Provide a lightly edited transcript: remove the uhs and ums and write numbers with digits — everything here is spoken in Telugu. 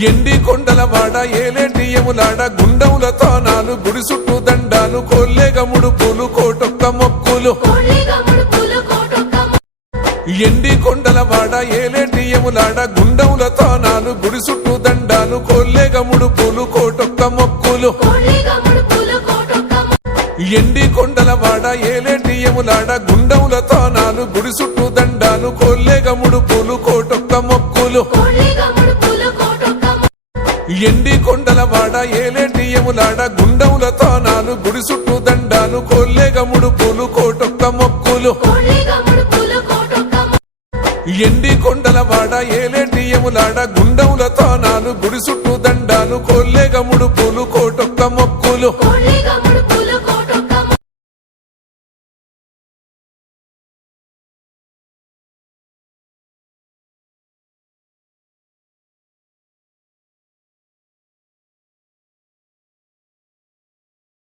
ఎండి కొండలవాడ ఏలేటియములాడ గుండముల తానాలు గుడి చుట్టూ దండాలు కొల్లేగముడు పూలు కోటొక్క మొక్కులు ఎండి కొండలవాడ ఏలేటియములాడ గుండముల తానాలు గుడి చుట్టూ దండాలు కొల్లేగముడు పూలు కోటొక్క మొక్కులు ఎండి కొండలవాడ ఏలేటియములాడ గుండముల తానాలు గుడి చుట్టూ దండాలు కొల్లేగముడు పూలు కోటొక్క మొక్కులు ఎండి కొండలవాడ ఏలేటియములాడ గుండముల తానాలు గుడి చుట్టూ దండాలు కొల్లేగముడు పూలు కోటొక్క మొక్కులు ఎండి కొండలవాడ ఏలేటియములాడ గుండముల తానాలు గుడి చుట్టూ దండాలు కొల్లేగముడు పూలు కోటొక్క మొక్కులు